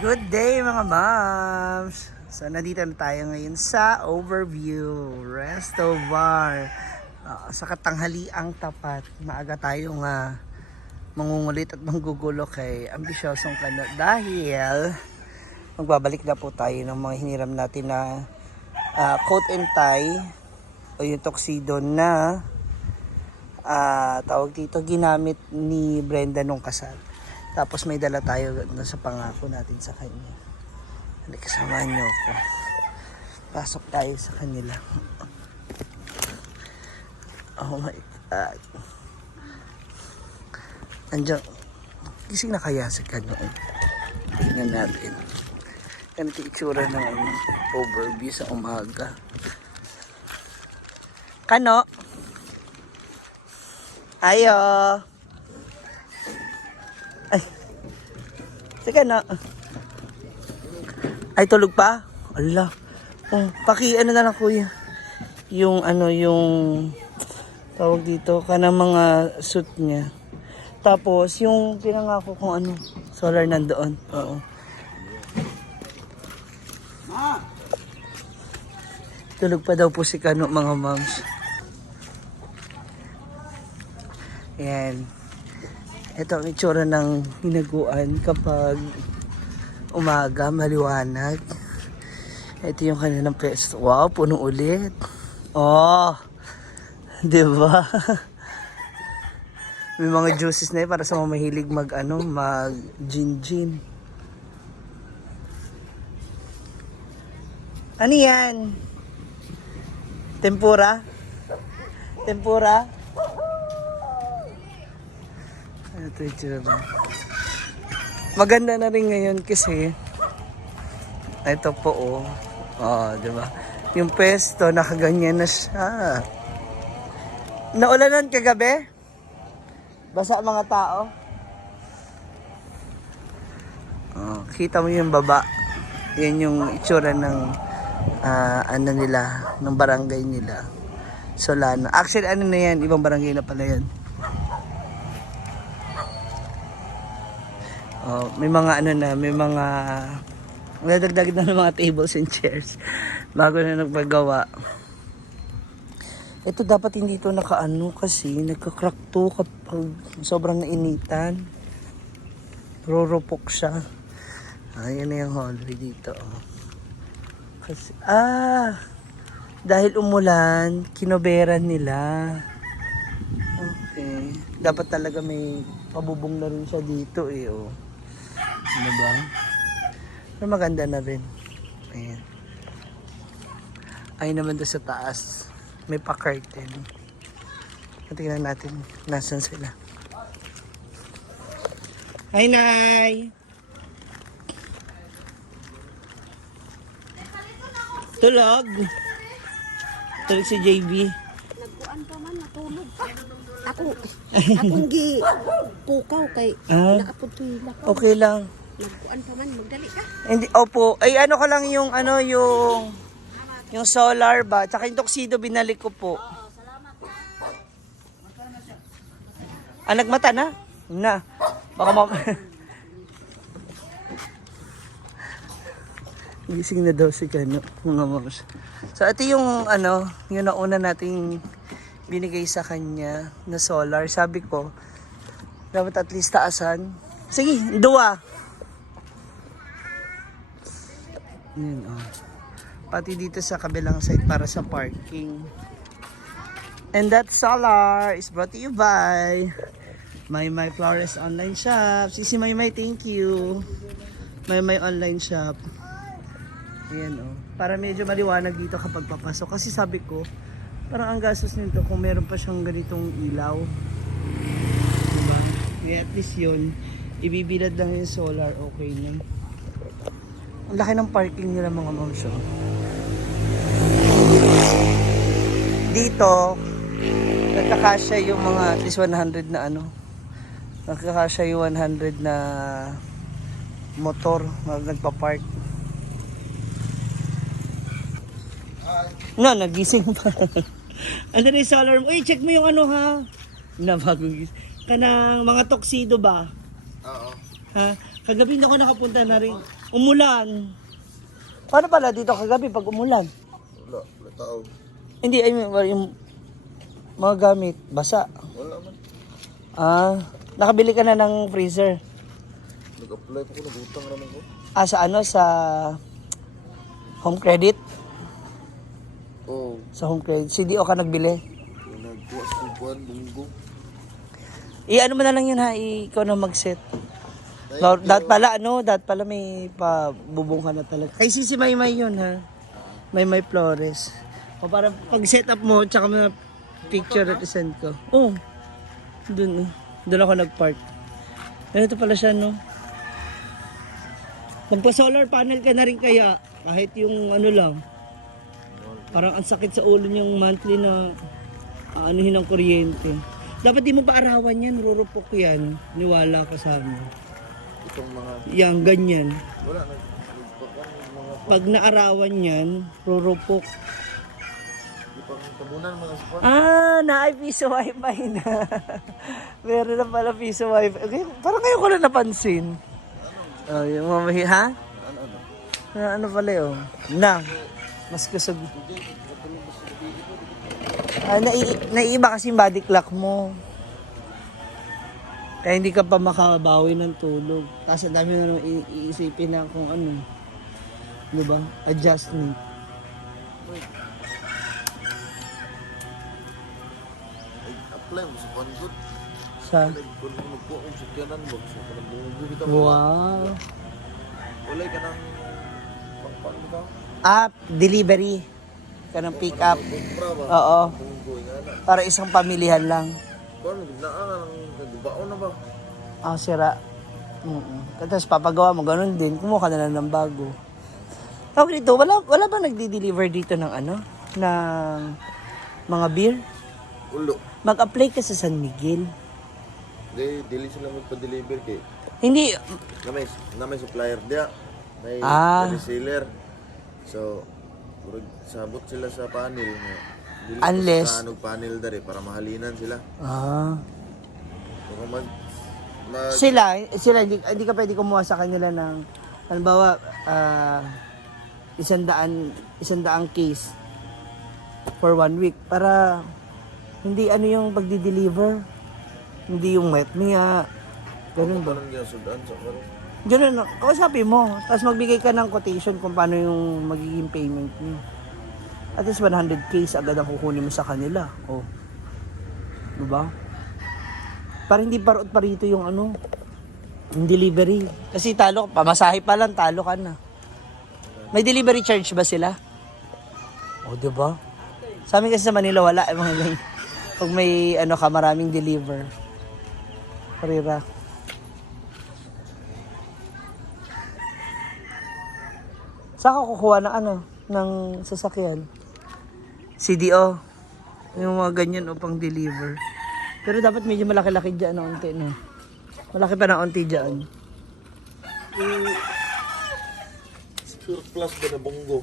Good day mga moms! So nandito na tayo ngayon sa Overview Resto Bar. Sa katanghaliang tapat, maaga tayong mangungulit at manggugulo kay ambisyosong Kano dahil magbabalik na po tayo ng mga hiniram natin na coat and tie o yung tuxedo na tawag dito ginamit ni Brenda nung kasal. Tapos may dala tayo sa pangako natin sa kanya. Halika, samahan niyo ako. Pasok tayo sa kanila. Oh my God. Andiyan. Gising na kaya si Kano? Tingnan natin. Ganito itsura ng overview sa umaga. Kano? Ayo. Ay. Sige na. Ay, tulog pa? Ala. Oh, ano na lang kuya. Yung yung tawag dito, kanang mga suit niya. Tapos, yung pinangako kung solar nandoon. Oo. Tulog pa daw po si Kano, mga moms. Ayan. Ito ang itsura ng hinaguan kapag umaga, maliwanag. Ito yung kanilang pwesto. Wow, puno ulit. Oh, di ba? May mga juices na yun para sa mga mahilig mag gin. Ano yan? Tempura? Tempura? Ito itsura. Maganda na rin ngayon kasi ito po di ba? Yung pesto nakaganyan na siya. Naulanan kagabi? Basa mga tao? Kita mo yung baba. Yan yung itsura ng nila, ng barangay nila. Solano. Actually na yan, ibang barangay na pala yan. May mga may mga nadagdag na ng mga tables and chairs bago na nagpagawa. Ito dapat hindi ito kasi nagka-crack to kapag sobrang nainitan. Rurupok siya. Ayan na yung hallway dito. Kasi, dahil umulan, kinoberan nila. Okay. Dapat talaga may pabubong na rin siya dito Ano ba? Pero maganda na rin. Ayan. Ay naman doon sa taas. May pa-curtain. Tingnan natin. Nasaan sila? Hi, Nay! Tulog? Tulog si JB. Nagkuan pa man, natulog. Akong pukaw kay nakaputila ko. Okay lang. Nagkuan pa man, magdali ka. Hindi, opo. Ay, ka lang yung, yung solar ba? Tsaka yung tuxedo, binalik ko po. Oo, salamat. Nagmata na? Na. Baka gising na daw si Kano, mga moms. So, ito yung, yung nauna nating binigay sa kanya na solar. Sabi ko, dapat at least taasan. Sige, dua. Yan, pati dito sa kabilang side para sa parking. And that solar is brought to you by Maymay Flores Online Shop. Sisi Maymay, thank you. Maymay Online Shop. Ayan para medyo maliwanag dito kapag papasok. Kasi sabi ko, parang ang gastos nito kung meron pa siyang ganitong ilaw. Diba? Kaya at least yun, ibibilad lang yung solar, okay na. Ang laki ng parking nila mga moms. Dito, nagkakasya yung mga at least 100 na nagkakasya yung 100 na motor na nagpa-park. No, nagising pa. Ano na yung solar mo? Uy, check mo yung ha? Na bagong gising. Kanang mga tuxedo ba? Oo. Ha? Kagabi na ako nakapunta na rin. Umulan. Paano pala dito kagabi pag umulan? Wala tao. Hindi, I mean, yung mga gamit, basa. Wala man. Nakabili ka na ng freezer. Nag-apply pa ko, nagutang naman ko. Sa ano, sa home credit? Oo. Sa home credit. CDO ka nagbili? Yung nagkuha sa kubuan, bunggo. Ano mo na lang yun ha, ikaw na mag-set. Dapat pala may pabubong ka na talaga. Kay si Maymay yun ha. Maymay Flores. O para pag set up mo, tsaka mo na picture at send ko. Oh, dun ako nag-park. Ganito pala siya, no? Magpa-solar panel ka na rin kaya, kahit yung ano lang. Parang ang sakit sa ulo yung monthly na aanuhin ng kuryente. Dapat di mo pa arawan yan, rurupok yan. Niwala ka sa amin. Itong mga, Yang ganyan. wala na. Mga Pag naarawan yan, rurupok. di pang tabunan mga squad. Naay piso wifi na. Meron na pala piso wifi. Okay, parang ngayon ko na napansin. Yung mamahi, ha? Ano pala yun? Mas kusog. Naiiba kasi yung body clock mo. Kaya hindi ka pa makabawi ng tulog. Kasi dami na naman iisipin na kung ano. Diba? Adjustment. Apply mo sa Congood. Sa... Kung magkuha kong sukyanan mo, so kung bunggo kita mo. Wow. Wala ka ng pangpang ka. Delivery. Kanang pick up. Kumpra ba? Oo. Bunggo, ingana. Para isang pamilihan lang. Kung nagdaan ng nagbaon na ba? Sira. Tapos papagawa mo, ganun din. Kumuha ka na lang ng bago. Tawag dito, wala ba nagdi-deliver dito ng ano? Ng mga beer? Ulo. Mag-apply ka sa San Miguel. Dili sila magpa-deliver kay Hindi, na may supplier dia. May reseller. So, purag sabot sila sa panel nga. Dili Unless- sa panel dari para mahalinan sila. Pero sila hindi ka pwede kumuha sa kanila ng halimbawa, 100 case for 1 week para hindi ano yung pagdi-deliver. Hindi yung met niya. Ganun ba? parang ginasudan sa karon. Ganun, kausapin mo. Tapos magbigay ka ng quotation kung paano yung magiging payment niyo. At least 100 case agad ang kukunin mo sa kanila. Oh. Diba? Para hindi parot pa rito yung ano, yung delivery. Kasi pamasahe pa lang, talo ka na. May delivery charge ba sila? Oh, diba? Sa amin kasi sa Manila, wala. Mga ganyan. Pag may maraming deliver. Parira. Saan ka kukuha ng ng sasakyan? CDO. Yung mga ganyan upang deliver. Pero dapat medyo malaki-laki dyan na unti, no? Malaki pa na unti dyan. Surplus ba na bunggo?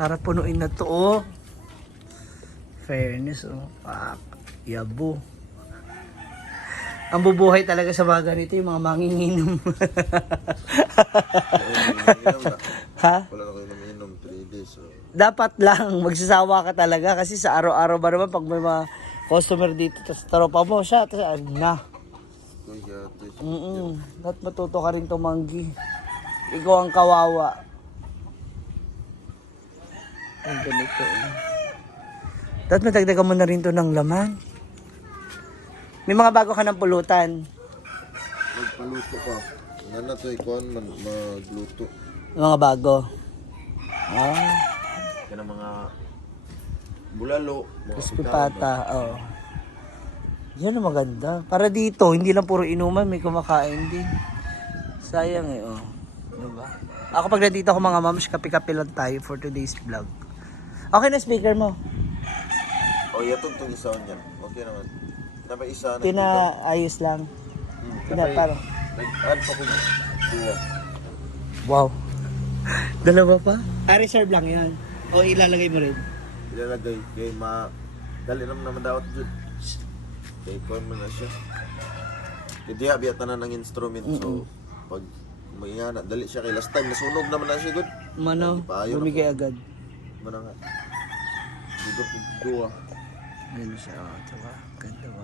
Para punuin na to, oh. Fairness, oh. Yabo. Ang bubuhay talaga sa mga ganito, yung mga manginginom. Ha? Wala na kayo naminom 3 days. So. Dapat lang, magsasawa ka talaga kasi sa araw-araw ba naman pag may mga customer dito, tapos taropa mo siya, tapos Kuya, Dapat matuto ka rin tumanggi. Ikaw ang kawawa. Ang ganito. Dapat matagdagan mo na rin to ng laman. May mga bago ka ng pulutan. magpaluto pa. Nga na to, ikuan magluto. Mga bago. Yan ang mga bulalo. Crispy pata. Oh. Yan ang maganda. Para dito, hindi lang puro inuman, may kumakain din. Sayang eh, oh. Diba? Ako pag nandito ako mga mams, kape-kape lang tayo for today's vlog. Okay na speaker mo? Yatong itong isa niyan. Okay naman. Dapat isa na. Pinaayos lang. Parang. Nag-add pa ko duwa. Wow. Dalawa pa? Reserve lang yan. O ilalagay mo rin? Ilalagay. Kaya dali naman dapat dyan. Kaya ikuan mo na siya. Hindi biyata na ng instrument. So, Pag mayana, dali siya kay last time nasunog naman na siya good. Mano, Ipayo na bumigay agad. Mana nga. Siguro dua. Ayun siya, oh, diba? Ganda ba?